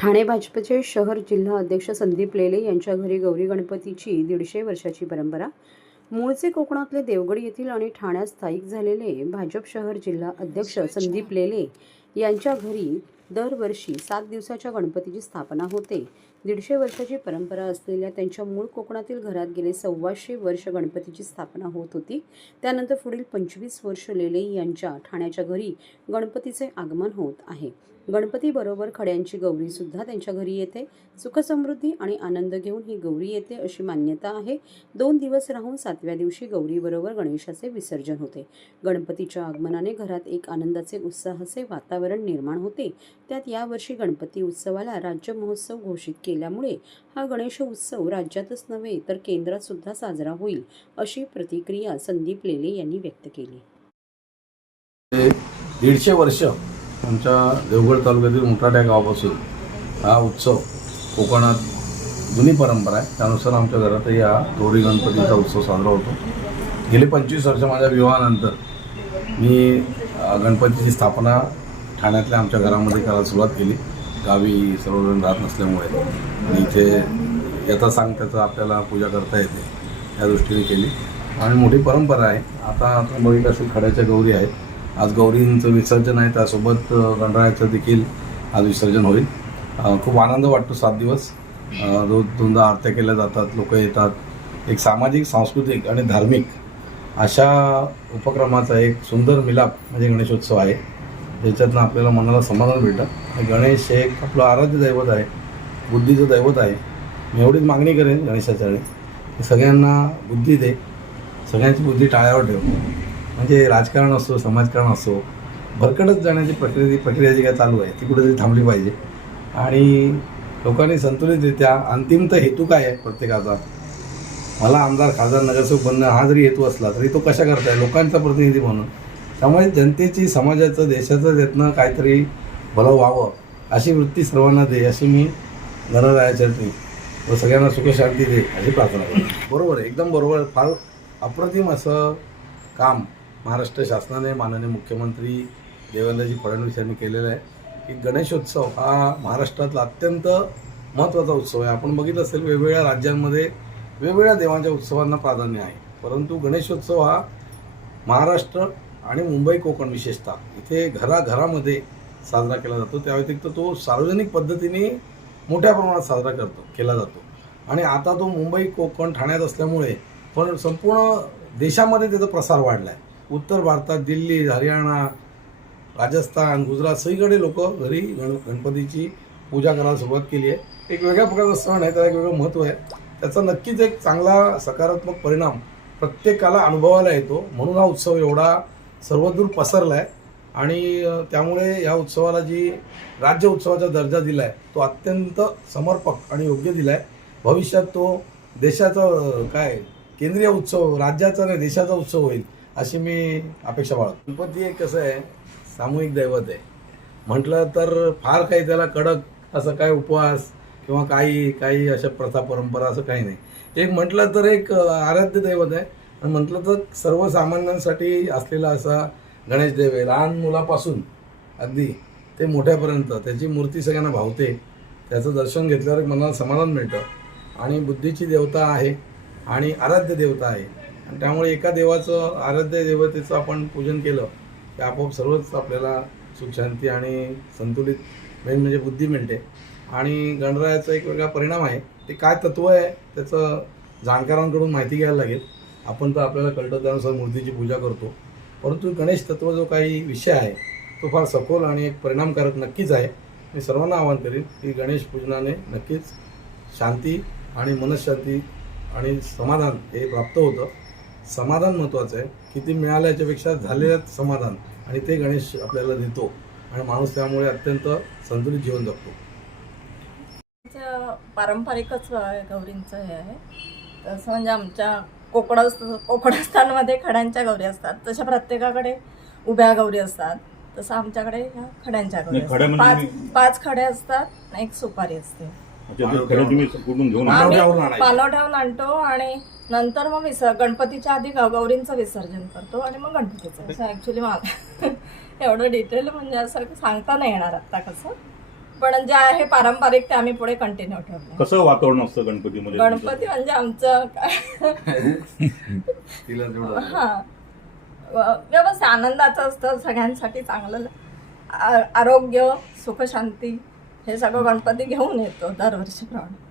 ठाणे भाजपचे शहर जिल्हा अध्यक्ष संदीप लेले यांच्या घरी गौरी गणपतीची 150 वर्षाची परंपरा. मूळचे कोकणातले देवगड येथील आणि ठाण्यात स्थायिक झालेले भाजप शहर जिल्हा अध्यक्ष संदीप लेले यांच्या घरी दरवर्षी 7 दिवसाच्या गणपतीची स्थापना होते. 150 वर्षाची परंपरा असलेल्या त्यांच्या मूळ कोकणातील घरात गेले 125 वर्ष गणपतीची स्थापना होत होती. त्यानंतर पुढील 25 वर्ष लेले यांच्या ठाण्याच्या घरी गणपतीचे आगमन होत आहे. गणपतीबरोबर खड्यांची गौरीसुद्धा त्यांच्या घरी येते. सुखसमृद्धी आणि आनंद घेऊन ही गौरी येते अशी मान्यता आहे. 2 दिवस राहून 7व्या दिवशी गौरीबरोबर गणेशाचे विसर्जन होते. गणपतीच्या आगमनाने घरात एक आनंदाचे उत्साहाचे वातावरण निर्माण होते. त्यात यावर्षी गणपती उत्सवाला राज्य महोत्सव घोषित केल्यामुळे हा गणेश उत्सव राज्यातच नव्हे तर केंद्रात सुद्धा साजरा होईल अशी प्रतिक्रिया संदीप लेले यांनी व्यक्त केली. 150 वर्ष आमच्या देवगड तालुक्यातील मुठाट्या गावापासून हा उत्सव कोकणात जुनी परंपरा आहे. त्यानुसार आमच्या घरातही हा गौरी गणपतीचा उत्सव साजरा होतो. गेले 25 वर्ष माझ्या विवाहानंतर मी गणपतीची स्थापना ठाण्यातल्या आमच्या घरामध्ये करायला सुरुवात केली. गावी सर्वजण राहत नसल्यामुळे आणि इथे याचा सांग त्याचा आपल्याला पूजा करता येते या दृष्टीने केली आणि मोठी परंपरा आहे. आता आपण बघितलं असेल खड्याच्या गौरी आहेत. आज गौरींचं विसर्जन आहे, त्यासोबत गणरायाचं देखील आज विसर्जन होईल. खूप आनंद वाटतो. 7 दिवस दोनदा आरत्या केल्या जातात, लोक येतात. एक सामाजिक, सांस्कृतिक आणि धार्मिक अशा उपक्रमाचा एक सुंदर मिलाप म्हणजे गणेशोत्सव आहे, ज्याच्यातनं आपल्याला मनाला समाधान भेटतं. गणेश हे एक आपलं आराध्य दैवत आहे, बुद्धीचं दैवत आहे. मी एवढीच मागणी करेन गणेशाच्याकडे की सगळ्यांना बुद्धी दे, सगळ्यांची बुद्धी टाळ्यावर ठेव. म्हणजे राजकारण असो, समाजकारण असो, भरकटत जाण्याची प्रक्रिया जी काय चालू आहे ती कुठेतरी थांबली पाहिजे आणि लोकांनी संतुलितरित्या अंतिमतः हेतू काय आहे प्रत्येकाचा, मला आमदार, खासदार, नगरसेवक बनणं हा जरी हेतू असला तरी तो कशा करताय, लोकांचा प्रतिनिधी म्हणून. त्यामुळे जनतेची, समाजाचं, देशाचं त्यातनं काहीतरी भलं व्हावं अशी वृत्ती सर्वांना दे अशी मी गणरायाच्यानी व सगळ्यांना सुखशांती दे अशी प्रार्थना करतो. बरोबर आहे, एकदम बरोबर. फार अप्रतिम असं काम महाराष्ट्र शासनाने, माननीय मुख्यमंत्री देवेंद्रजी फडणवीस यांनी केलेलं आहे की गणेशोत्सव हा महाराष्ट्रातला अत्यंत महत्त्वाचा उत्सव आहे. आपण बघितलं असेल वेगवेगळ्या राज्यांमध्ये वेगवेगळ्या देवांच्या उत्सवांना प्राधान्य आहे, परंतु गणेशोत्सव हा महाराष्ट्र आणि मुंबई कोकण विशेषतः इथे घराघरामध्ये साजरा केला जातो. त्या व्यतिरिक्त तो सार्वजनिक पद्धतीने मोठ्या प्रमाणात केला जातो आणि आता तो मुंबई, कोकण, ठाण्यात असल्यामुळे पण संपूर्ण देशामध्ये त्याचा प्रसार वाढला आहे. उत्तर भारतात दिल्ली, हरियाणा, राजस्थान, गुजरात सगळीकडे लोक घरी गणपतीची पूजा करायला सुरुवात केली आहे. एक वेगळ्या प्रकारचा सण आहे, त्याला एक वेगळं महत्त्व आहे. त्याचा नक्कीच एक चांगला सकारात्मक परिणाम प्रत्येकाला अनुभवायला येतो. म्हणून हा उत्सव एवढा सर्वदूर पसरला आहे आणि त्यामुळे या उत्सवाला जी राज्य उत्सवाचा दर्जा दिला आहे तो अत्यंत समर्पक आणि योग्य दिला आहे. भविष्यात तो देशाचा केंद्रीय उत्सव, राज्याचा नाही देशाचा उत्सव होईल अशी मी अपेक्षा बाळगतो. गणपती एक कसं आहे, सामूहिक दैवत आहे. म्हटलं तर फार काही त्याला कडक असं काय उपवास किंवा काही अशा प्रथा, परंपरा असं काही नाही. एक म्हटलं तर एक आराध्य दैवत आहे आणि म्हटलं तर सर्वसामान्यांसाठी असलेला असा गणेश देव आहे. लहान मुलापासून अगदी ते मोठ्यापर्यंत त्याची मूर्ती सगळ्यांना भावते. त्याचं दर्शन घेतल्यावर मनाला समाधान मिळतं आणि बुद्धीची देवता आहे आणि आराध्य देवता आहे आणि त्यामुळे एका देवाचं, आराध्य देवतेचं आपण पूजन केलं की आपोआप सर्वच आपल्याला सुखशांती आणि संतुलित मेन म्हणजे बुद्धी मिळते. आणि गणरायाचा एक वेगळा परिणाम आहे. ते काय तत्त्व आहे त्याचं जाणकारांकडून माहिती घ्यायला लागेल. आपण तर आपल्याला कळतं त्यानुसार मूर्तीची पूजा करतो, परंतु गणेश तत्त्व जो काही विषय आहे तो फार सखोल आणि एक परिणामकारक नक्कीच आहे. मी सर्वांना आवाहन करीन की गणेश पूजनाने नक्कीच शांती आणि मनशांती आणि समाधान हे प्राप्त होतं. समाधान महत्त्वाचं आहे. किती मिळाल्याच्यापेक्षा झालेलं समाधान आणि ते गणेश आपल्याला देतो आणि माणूस त्यामुळे अत्यंत संतुलित जीवन जगतो. पारंपरिकच गौरींचं हे आहे. तसं म्हणजे आमच्या कोकणस्थानमध्ये खड्यांच्या गौरी असतात, तशा प्रत्येकाकडे उभ्या गौरी असतात. तसं आमच्याकडे ह्या खड्यांच्या गौरी असतात. 5 खडे असतात, एक सुपारी असते. पालवठ्यावरून आणतो आणि नंतर मग गणपतीच्या आधी गौरींचं विसर्जन करतो आणि मग गणपतीचं. असं ॲक्च्युली मला एवढं डिटेल म्हणजे असं सांगता नाही येणार आत्ता कसं. पण जे आहे पारंपरिक ते आम्ही पुढे कंटिन्यू ठेवलं. कसं वातावरण असतं गणपतीमध्ये? गणपती म्हणजे आमचं तिला तेवढं हा व्यवस्थित आनंदाचं असतं, सगळ्यांसाठी चांगलं आरोग्य सुखशांती हे सगळं गणपती घेऊन येतो दरवर्षीप्रमाणे.